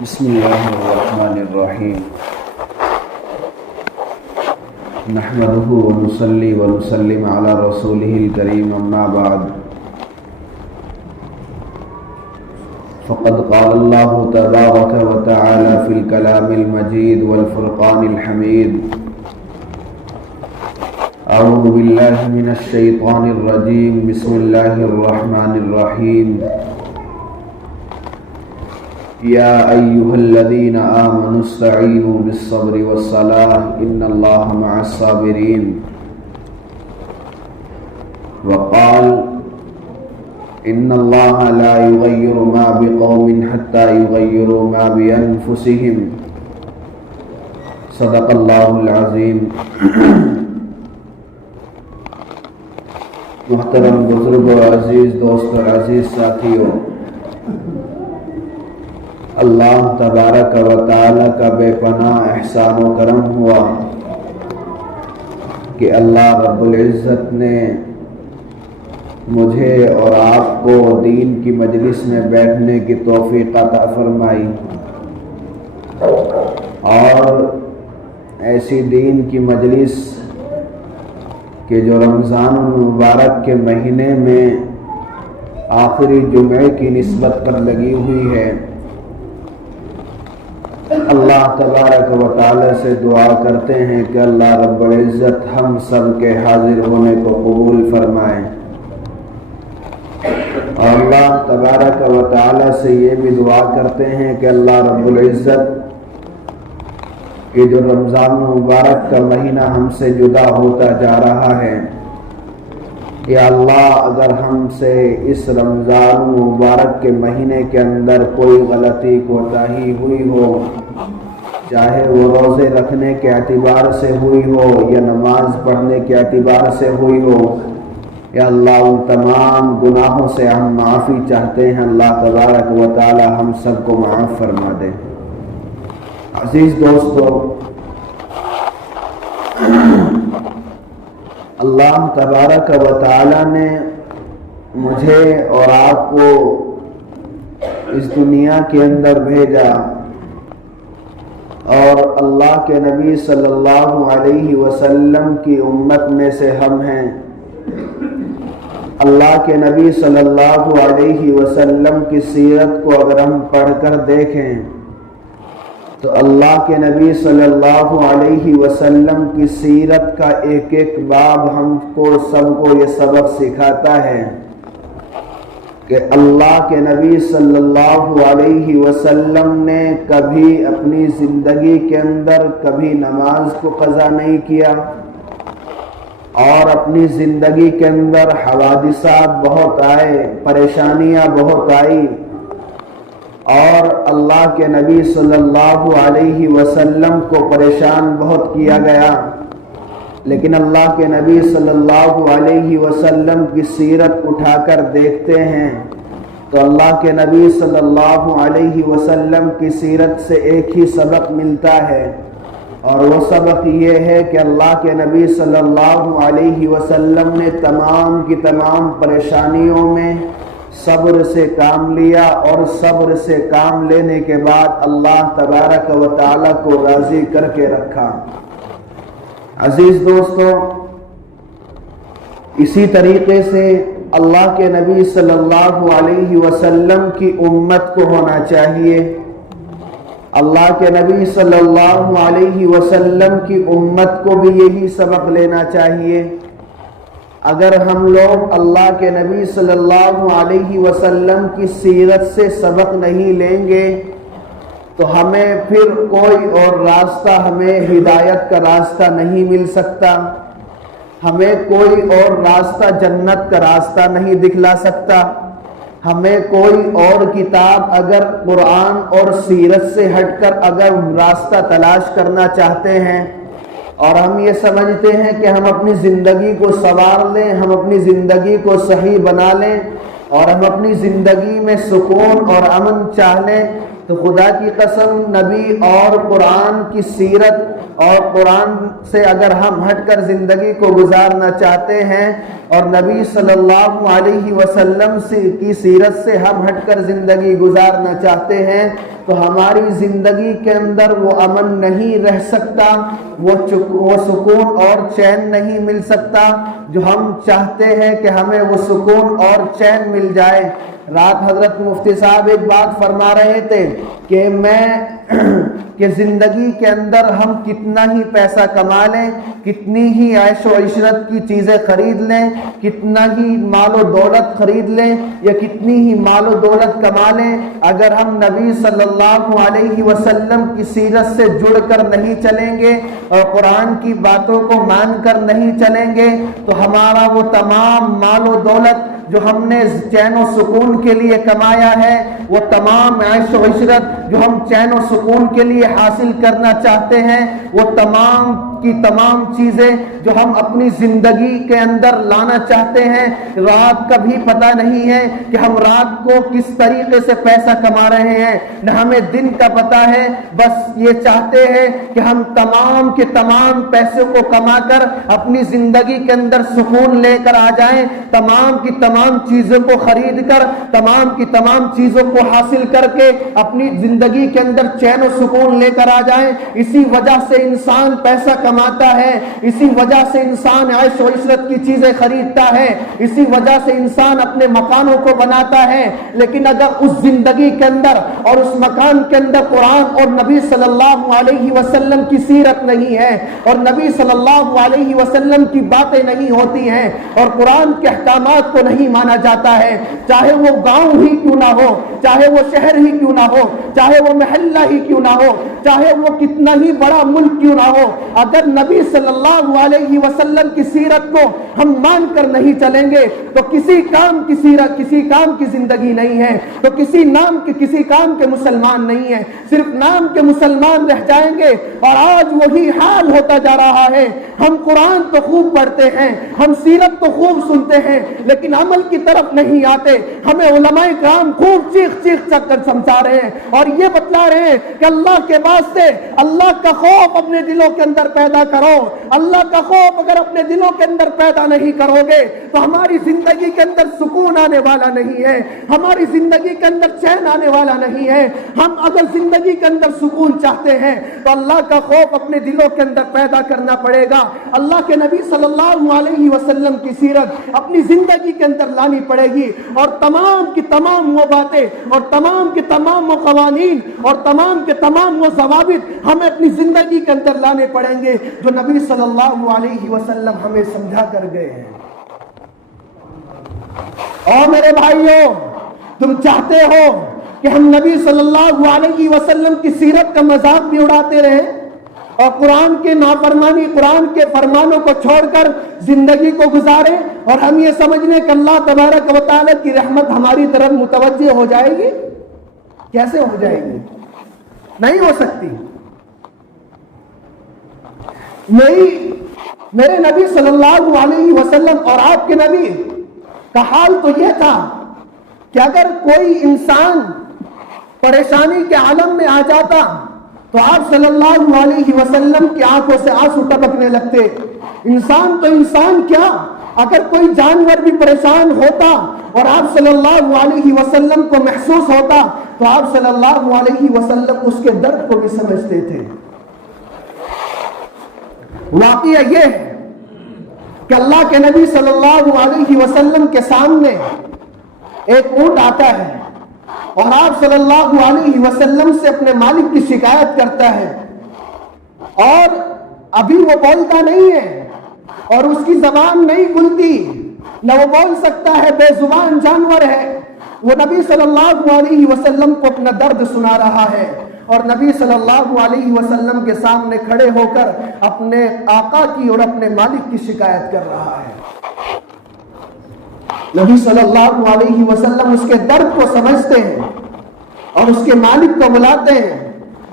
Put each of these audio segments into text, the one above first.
بسم اللہ الرحمن الرحیم نحمده ونصلي ونسلم على رسوله الكريم اما بعد فقد قال الله تبارك وتعالى في الكلام المجيد والفرقان الحميد اعوذ بالله من الشيطان الرجيم بسم الله الرحمن الرحيم يا أيها الذين آمنوا استعينوا بالصبر والصلاة إن الله مع الصابرين وقال إن الله لا يغير ما بقوم حتى يغيروا ما بأنفسهم صدق الله العظيم محترم بزرگ و عزیز دوست اور عزیز ساتھیوں، اللہ تبارک و تعالی کا بے پناہ احسان و کرم ہوا کہ اللہ رب العزت نے مجھے اور آپ کو دین کی مجلس میں بیٹھنے کی توفیق عطا فرمائی، اور ایسی دین کی مجلس کہ جو رمضان المبارک کے مہینے میں آخری جمعے کی نسبت پر لگی ہوئی ہے، اللہ تبارک و تعالی سے دعا کرتے ہیں کہ اللہ رب العزت ہم سب کے حاضر ہونے کو قبول فرمائیں، اور اللہ تبارک و تعالی سے یہ بھی دعا کرتے ہیں کہ اللہ رب العزت کہ جو رمضان مبارک کا مہینہ ہم سے جدا ہوتا جا رہا ہے، یا اللہ اگر ہم سے اس رمضان مبارک کے مہینے کے اندر کوئی غلطی کوتاہی ہوئی ہو، چاہے وہ روزے رکھنے کے اعتبار سے ہوئی ہو یا نماز پڑھنے کے اعتبار سے ہوئی ہو، یا اللہ ان تمام گناہوں سے ہم معافی چاہتے ہیں، اللہ تبارک و تعالی ہم سب کو معاف فرما دے۔ عزیز دوستو، اللہ تبارک و تعالی نے مجھے اور آپ کو اس دنیا کے اندر بھیجا، اور اللہ کے نبی صلی اللہ علیہ وسلم کی امت میں سے ہم ہیں۔ اللہ کے نبی صلی اللہ علیہ وسلم کی سیرت کو اگر ہم پڑھ کر دیکھیں تو اللہ کے نبی صلی اللہ علیہ وسلم کی سیرت کا ایک ایک باب ہم کو سب کو یہ سبق سکھاتا ہے کہ اللہ کے نبی صلی اللہ علیہ وسلم نے کبھی اپنی زندگی کے اندر کبھی نماز کو قضا نہیں کیا، اور اپنی زندگی کے اندر حوادثات بہت آئے، پریشانیاں بہت آئی، اور اللہ کے نبی صلی اللہ علیہ وسلم کو پریشان بہت کیا گیا، لیکن اللہ کے نبی صلی اللہ علیہ وسلم کی سیرت اٹھا کر دیکھتے ہیں تو اللہ کے نبی صلی اللہ علیہ وسلم کی سیرت سے ایک ہی سبق ملتا ہے، اور وہ سبق یہ ہے کہ اللہ کے نبی صلی اللہ علیہ وسلم نے تمام کی تمام پریشانیوں میں صبر سے کام لیا، اور صبر سے کام لینے کے بعد اللہ تبارک و تعالی کو راضی کر کے رکھا۔ عزیز دوستو، اسی طریقے سے اللہ کے نبی صلی اللہ علیہ وسلم کی امت کو ہونا چاہیے۔ اللہ کے نبی صلی اللہ علیہ وسلم کی امت کو بھی یہی سبق لینا چاہیے۔ اگر ہم لوگ اللہ کے نبی صلی اللہ علیہ وسلم کی سیرت سے سبق نہیں لیں گے تو ہمیں پھر کوئی اور راستہ، ہمیں ہدایت کا راستہ نہیں مل سکتا، ہمیں کوئی اور راستہ جنت کا راستہ نہیں دکھلا سکتا، ہمیں کوئی اور کتاب اگر قرآن اور سیرت سے ہٹ کر اگر راستہ تلاش کرنا چاہتے ہیں اور ہم یہ سمجھتے ہیں کہ ہم اپنی زندگی کو سنوار لیں، ہم اپنی زندگی کو صحیح بنا لیں، اور ہم اپنی زندگی میں سکون اور امن چاہ لیں، تو خدا کی قسم نبی اور قرآن کی سیرت اور قرآن سے اگر ہم ہٹ کر زندگی کو گزارنا چاہتے ہیں اور نبی صلی اللہ علیہ وسلم کی سیرت سے ہم ہٹ کر زندگی گزارنا چاہتے ہیں تو ہماری زندگی کے اندر وہ امن نہیں رہ سکتا، وہ سکون اور چین نہیں مل سکتا جو ہم چاہتے ہیں کہ ہمیں وہ سکون اور چین مل جائے۔ رات حضرت مفتی صاحب ایک بات فرما رہے تھے کہ زندگی کے اندر ہم کتنا ہی پیسہ کما لیں، کتنی ہی عیش و عشرت کی چیزیں خرید لیں، کتنا ہی مال و دولت خرید لیں یا کتنی ہی مال و دولت کما لیں، اگر ہم نبی صلی اللہ علیہ وسلم کی سیرت سے جڑ کر نہیں چلیں گے اور قرآن کی باتوں کو مان کر نہیں چلیں گے تو ہمارا وہ تمام مال و دولت جو ہم نے چین و سکون کے لیے کمایا ہے، وہ تمام عیش و عشرت جو ہم چین و سکون کے لیے حاصل کرنا چاہتے ہیں، وہ تمام کی تمام چیزیں جو ہم اپنی زندگی کے اندر لانا چاہتے ہیں، رات کا بھی پتہ نہیں ہے کہ ہم رات کو کس طریقے سے پیسہ کما رہے ہیں، نہ ہمیں دن کا پتہ ہے، بس یہ چاہتے ہیں کہ ہم تمام کے تمام پیسوں کو کما کر اپنی زندگی کے اندر سکون لے کر آ جائیں، تمام کی تمام چیزوں کو خرید کر، تمام کی تمام چیزوں کو حاصل کر کے اپنی زندگی کے اندر چین و سکون لے کر آ جائیں۔ اسی وجہ سے انسان پیسہ کماتا ہے، اسی وجہ سے انسان عیش و عشرت کی چیزیں خریدتا ہے، اسی وجہ سے انسان اپنے مکانوں کو بناتا ہے، لیکن اگر اس زندگی کے اندر اور اس مکان کے اندر قرآن اور نبی صلی اللہ علیہ وسلم کی سیرت نہیں ہے اور نبی صلی اللہ علیہ وسلم کی باتیں نہیں ہوتی ہیں اور قرآن کے احکامات کو نہیں مانا جاتا ہے، چاہے وہ گاؤں ہی کیوں نہ ہو، چاہے وہ شہر ہی کیوں نہ ہو، چاہے وہ محلہ ہی کیوں نہ ہو، چاہے وہ کتنا ہی بڑا ملک کیوں نہ ہو، اگر نبی صلی اللہ علیہ وسلم کی سیرت کو ہم مان کر نہیں چلیں گے تو کسی کام کی سیرت، کسی کام کی زندگی نہیں ہے، تو کسی کام کے مسلمان نہیں ہے، صرف نام کے مسلمان رہ جائیں گے۔ اور آج وہی حال ہوتا جا رہا ہے، ہم قرآن تو خوب پڑھتے ہیں، ہم سیرت تو خوب سنتے ہیں، لیکن عمل کی طرف نہیں آتے۔ ہمیں علماء کرام خوب چیخ کر سمجھا رہے ہیں اور یہ بتلا رہے ہیں کہ اللہ کے واسطے اللہ کا خوف اپنے دلوں کے اندر پیدا کرو، اللہ کا خوف اگر اپنے دلوں کے اندر پیدا نہیں کرو گے تو ہماری زندگی کے اندر سکون آنے والا نہیں ہے، ہماری زندگی کے اندر چین آنے والا نہیں ہے۔ ہم اگر زندگی کے اندر سکون چاہتے ہیں تو اللہ کا خوف اپنے دلوں کے اندر پیدا کرنا پڑے گا، اللہ کے نبی صلی اللہ علیہ وسلم کی سیرت اپنی زندگی کے اندر لانی پڑے گی، اور تمام کی تمام وہ باتیں اور تمام کے تمام وہ قوانین اور تمام کے تمام وہ ضوابط ہمیں اپنی زندگی کے اندر لانے پڑیں گے جو نبی صلی اللہ علیہ وسلم ہمیں سمجھا کر گئے ہیں۔ اور میرے بھائیوں، تم چاہتے ہو کہ ہم نبی صلی اللہ علیہ وسلم کی سیرت کا مذاق بھی اڑاتے رہیں اور قرآن کے نافرمانی، قرآن کے فرمانوں کو چھوڑ کر زندگی کو گزاریں اور ہم یہ سمجھنے کہ اللہ تبارک و تعالی کی رحمت ہماری طرف متوجہ ہو جائے گی؟ کیسے ہو جائے گی؟ نہیں ہو سکتی۔ نہیں، میرے نبی صلی اللہ علیہ وسلم اور آپ کے نبی کا حال تو یہ تھا کہ اگر کوئی انسان پریشانی کے عالم میں آ جاتا تو آپ صلی اللہ علیہ وسلم کی آنکھوں سے آنسو ٹپکنے لگتے۔ انسان تو انسان کیا، اگر کوئی جانور بھی پریشان ہوتا اور آپ صلی اللہ علیہ وسلم کو محسوس ہوتا تو آپ صلی اللہ علیہ وسلم اس کے درد کو بھی سمجھتے تھے۔ واقعہ یہ ہے کہ اللہ کے نبی صلی اللہ علیہ وسلم کے سامنے ایک اونٹ آتا ہے اور آپ صلی اللہ علیہ وسلم سے اپنے مالک کی شکایت کرتا ہے، اور ابھی وہ بولتا نہیں ہے اور اس کی زبان نہیں کھلتی، نہ وہ بول سکتا ہے، بے زبان جانور ہے۔ وہ نبی صلی اللہ علیہ وسلم کو اپنا درد سنا رہا ہے اور نبی صلی اللہ علیہ وسلم کے سامنے کھڑے ہو کر اپنے آقا کی اور اپنے مالک کی شکایت کر رہا ہے۔ نبی صلی اللہ علیہ وسلم اس کے درد کو سمجھتے ہیں اور اس کے مالک کو بلاتے ہیں۔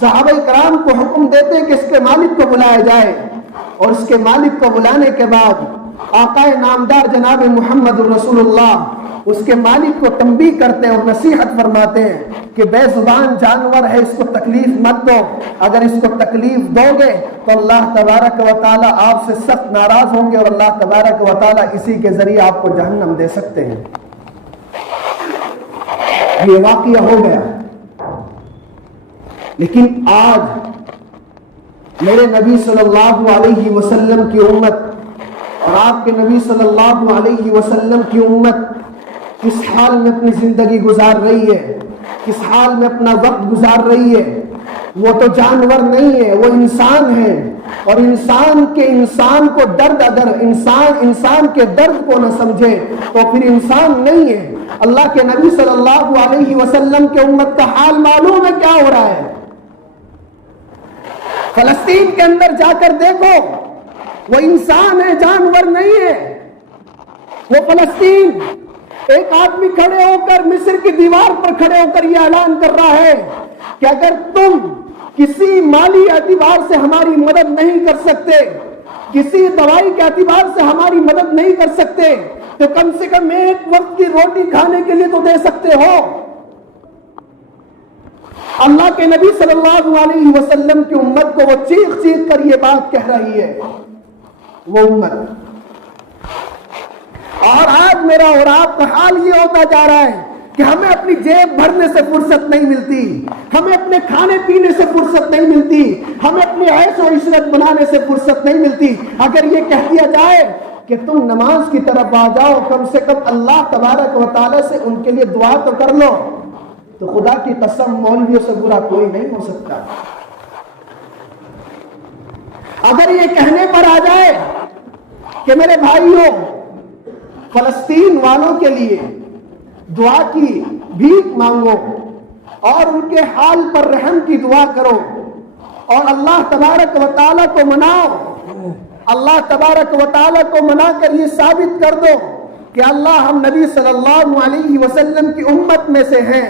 صحابہ کرام کو حکم دیتے ہیں کہ اس کے مالک کو بلایا جائے، اور اس کے مالک کو بلانے کے بعد آقا نامدار جناب محمد رسول اللہ اس کے مالک کو تنبیہ کرتے ہیں اور نصیحت فرماتے ہیں کہ بے زبان جانور ہے، اس کو تکلیف مت دو، اگر اس کو تکلیف دو گے تو اللہ تبارک و تعالیٰ آپ سے سخت ناراض ہوں گے اور اللہ تبارک و تعالیٰ اسی کے ذریعے آپ کو جہنم دے سکتے ہیں۔ یہ واقعہ ہو گیا۔ لیکن آج میرے نبی صلی اللہ علیہ وسلم کی امت اور آپ کے نبی صلی اللہ علیہ وسلم کی امت کس حال میں اپنی زندگی گزار رہی ہے، کس حال میں اپنا وقت گزار رہی ہے؟ وہ تو جانور نہیں ہے، وہ انسان ہے، اور انسان کو درد، اگر انسان کے درد کو نہ سمجھے تو پھر انسان نہیں ہے۔ اللہ کے نبی صلی اللہ علیہ وسلم کے امت کا حال معلوم ہے کیا ہو رہا ہے؟ فلسطین کے اندر جا کر دیکھو، وہ انسان ہے، جانور نہیں ہے۔ وہ فلسطین، ایک آدمی کھڑے ہو کر مصر کی دیوار پر کھڑے ہو کر یہ اعلان کر رہا ہے کہ اگر تم کسی مالی اعتبار سے ہماری مدد نہیں کر سکتے، کسی دوائی کے اعتبار سے ہماری مدد نہیں کر سکتے، تو کم سے کم ایک وقت کی روٹی کھانے کے لیے تو دے سکتے ہو۔ اللہ کے نبی صلی اللہ علیہ وسلم کی امت کو وہ چیخ چیخ کر یہ بات کہہ رہی ہے، وہ امت۔ اور آج میرا اور آپ کا حال یہ ہوتا جا رہا ہے کہ ہمیں اپنی جیب بھرنے سے فرصت نہیں ملتی، ہمیں اپنے کھانے پینے سے فرصت نہیں ملتی، ہمیں اپنی عیش و عشرت بنانے سے فرصت نہیں ملتی۔ اگر یہ کہہ دیا جائے کہ تم نماز کی طرف آ جاؤ، کم سے کم اللہ تبارک و تعالیٰ سے ان کے لیے دعا تو کر لو، تو خدا کی قسم مولویوں سے برا کوئی نہیں ہو سکتا۔ اگر یہ کہنے پر آ جائے کہ میرے بھائیوں، فلسطین والوں کے لیے دعا کی بھیک مانگو اور ان کے حال پر رحم کی دعا کرو، اور اللہ تبارک و تعالیٰ کو مناؤ، اللہ تبارک و تعالیٰ کو منا کر یہ ثابت کر دو کہ اللہ ہم نبی صلی اللہ علیہ وسلم کی امت میں سے ہیں،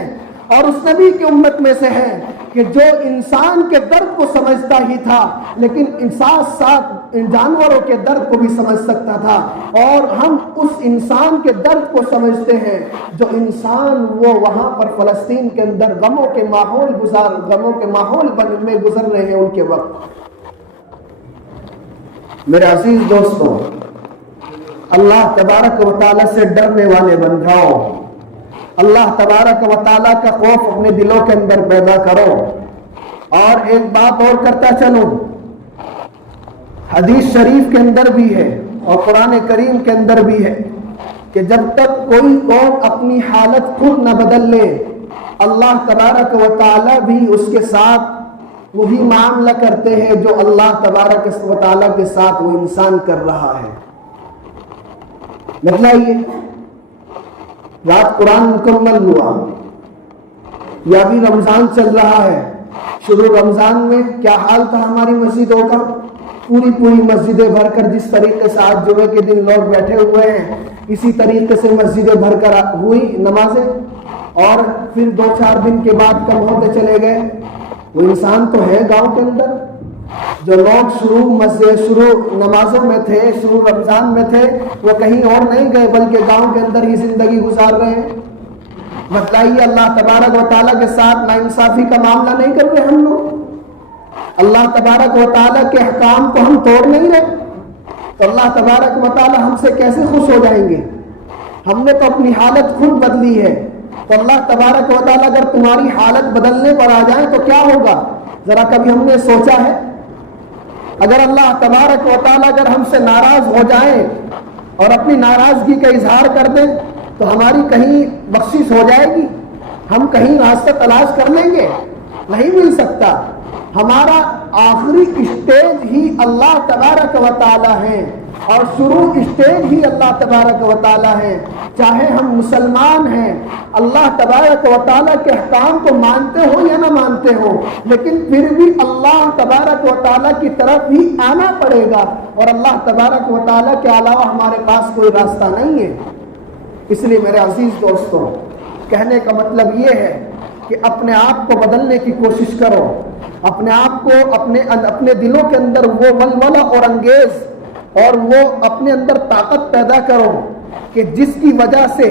اور اس نبی کی امت میں سے ہے کہ جو انسان کے درد کو سمجھتا ہی تھا، لیکن ساتھ ساتھ جانوروں کے درد کو بھی سمجھ سکتا تھا، اور ہم اس انسان کے درد کو سمجھتے ہیں جو انسان وہ وہاں پر فلسطین کے اندر غموں کے ماحول میں گزر رہے ہیں ان کے وقت۔ میرے عزیز دوستوں، اللہ تبارک و تعالیٰ سے ڈرنے والے بن جاؤ، اللہ تبارک و تعالیٰ کا خوف اپنے دلوں کے اندر پیدا کرو۔ اور ایک بات اور کرتا چلوں، حدیث شریف کے اندر بھی ہے اور قرآن کریم کے اندر بھی ہے کہ جب تک کوئی قوم اپنی حالت خود نہ بدل لے، اللہ تبارک و تعالیٰ بھی اس کے ساتھ وہی معاملہ کرتے ہیں جو اللہ تبارک و تعالیٰ کے ساتھ وہ انسان کر رہا ہے۔ مطلب یہ رات قرآن مکمل ہوا یا بھی رمضان چل رہا ہے، شروع رمضان میں کیا حال تھا ہماری مسجدوں کا؟ پوری مسجدیں بھر کر، جس طریقے سے آج جمعے کے دن لوگ بیٹھے ہوئے ہیں، اسی طریقے سے مسجدیں بھر کر ہوئی نمازیں، اور پھر 2-4 دن کے بعد کم ہوتے چلے گئے۔ وہ انسان تو ہے گاؤں کے اندر، جو لوگ شروع نمازوں میں تھے، شروع رمضان میں تھے، وہ کہیں اور نہیں گئے بلکہ گاؤں کے اندر ہی زندگی گزار رہے ہیں۔ بتلائیے اللہ تبارک و تعالیٰ کے ساتھ ناانصافی کا معاملہ نہیں کر رہے ہم لوگ؟ اللہ تبارک و تعالیٰ کے احکام کو ہم توڑ نہیں رہے، تو اللہ تبارک و تعالیٰ ہم سے کیسے خوش ہو جائیں گے؟ ہم نے تو اپنی حالت خود بدلی ہے، تو اللہ تبارک و تعالیٰ اگر تمہاری حالت بدلنے پر آ جائے تو کیا ہوگا؟ ذرا کبھی ہم نے سوچا ہے؟ اگر اللہ تبارک و تعالیٰ اگر ہم سے ناراض ہو جائیں اور اپنی ناراضگی کا اظہار کر دیں تو ہماری کہیں بخشش ہو جائے گی؟ ہم کہیں راستہ تلاش کر لیں گے؟ نہیں مل سکتا۔ ہمارا آخری اسٹیج ہی اللہ تبارک و تعالیٰ ہے، اور شروع اسٹیج ہی اللہ تبارک و تعالیٰ ہے۔ چاہے ہم مسلمان ہیں، اللہ تبارک و تعالیٰ کے احکام کو مانتے ہو یا نہ مانتے ہو، لیکن پھر بھی اللہ تبارک و تعالیٰ کی طرف ہی آنا پڑے گا، اور اللہ تبارک و تعالیٰ کے علاوہ ہمارے پاس کوئی راستہ نہیں ہے۔ اس لیے میرے عزیز دوستوں، کہنے کا مطلب یہ ہے کہ اپنے آپ کو بدلنے کی کوشش کرو، اپنے آپ کو اپنے دلوں کے اندر وہ ولولہ اور انگیز اور وہ اپنے اندر طاقت پیدا کرو کہ جس کی وجہ سے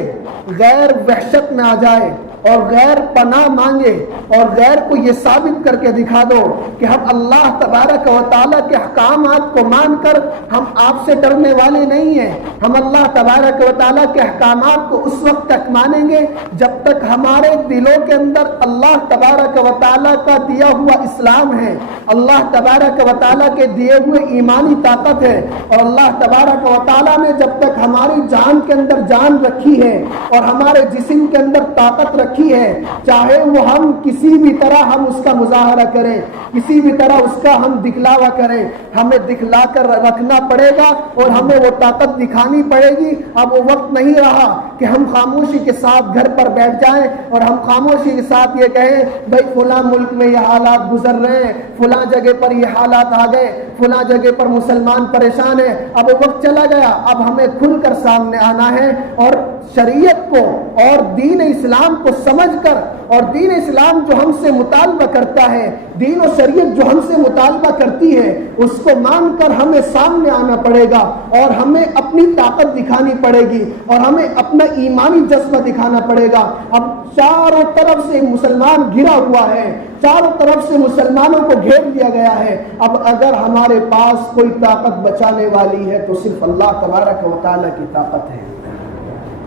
غیر وحشت میں آ جائے اور غیر پناہ مانگے اور غیر کو یہ ثابت کر کے دکھا دو کہ ہم اللہ تبارک و تعالیٰ کے احکامات کو مان کر ہم آپ سے ڈرنے والے نہیں ہیں، ہم اللہ تبارک و تعالیٰ کے احکامات کو اس وقت تک مانیں گے جب تک ہمارے دلوں کے اندر اللہ تبارک و تعالیٰ کا دیا ہوا اسلام ہے، اللہ تبارک و تعالیٰ کے دیے ہوئے ایمانی طاقت ہے، اور اللہ تبارک و تعالیٰ نے جب تک ہماری جان کے اندر جان رکھی ہے اور ہمارے جسم کے اندر طاقت رکھی ہے، چاہے وہ ہم کسی بھی طرح ہم اس کا مظاہرہ کریں، کسی بھی طرح اس کا ہم دکھلاوا کریں، ہمیں دکھلا کر رکھنا پڑے گا اور ہمیں وہ طاقت دکھانی پڑے گی۔ اب وہ وقت نہیں رہا کہ ہم خاموشی کے ساتھ گھر پر بیٹھ جائیں اور ہم خاموشی کے ساتھ یہ کہیں بھائی فلاں ملک میں یہ حالات گزر رہے ہیں، فلاں جگہ پر یہ حالات آ گئے، فلاں جگہ پر مسلمان پریشان ہیں۔ اب وہ وقت چلا گیا، اب ہمیں کھل کر سامنے آنا ہے اور شریعت کو اور دین اسلام کو سمجھ کر، اور دین اسلام جو ہم سے مطالبہ کرتا ہے، دین و شریعت جو ہم سے مطالبہ کرتی ہے، اس کو مان کر ہمیں سامنے آنا پڑے گا اور ہمیں اپنی طاقت دکھانی پڑے گی اور ہمیں اپنا ایمانی جذبہ دکھانا پڑے گا۔ اب چاروں طرف سے مسلمان گھرا ہوا ہے، چاروں طرف سے مسلمانوں کو گھیر لیا گیا ہے۔ اب اگر ہمارے پاس کوئی طاقت بچانے والی ہے تو صرف اللہ تبارک و تعالیٰ کی طاقت ہے۔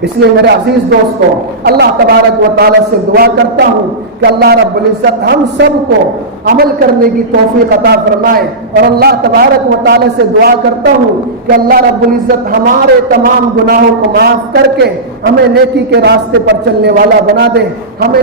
اس لیے میرے عزیز دوستو، اللہ تبارک و تعالیٰ سے دعا کرتا ہوں کہ اللہ رب العزت ہم سب کو عمل کرنے کی توفیق عطا فرمائے، اور اللہ تبارک و تعالیٰ سے دعا کرتا ہوں کہ اللہ رب العزت ہمارے تمام گناہوں کو معاف کر کے ہمیں نیکی کے راستے پر چلنے والا بنا دے، ہمیں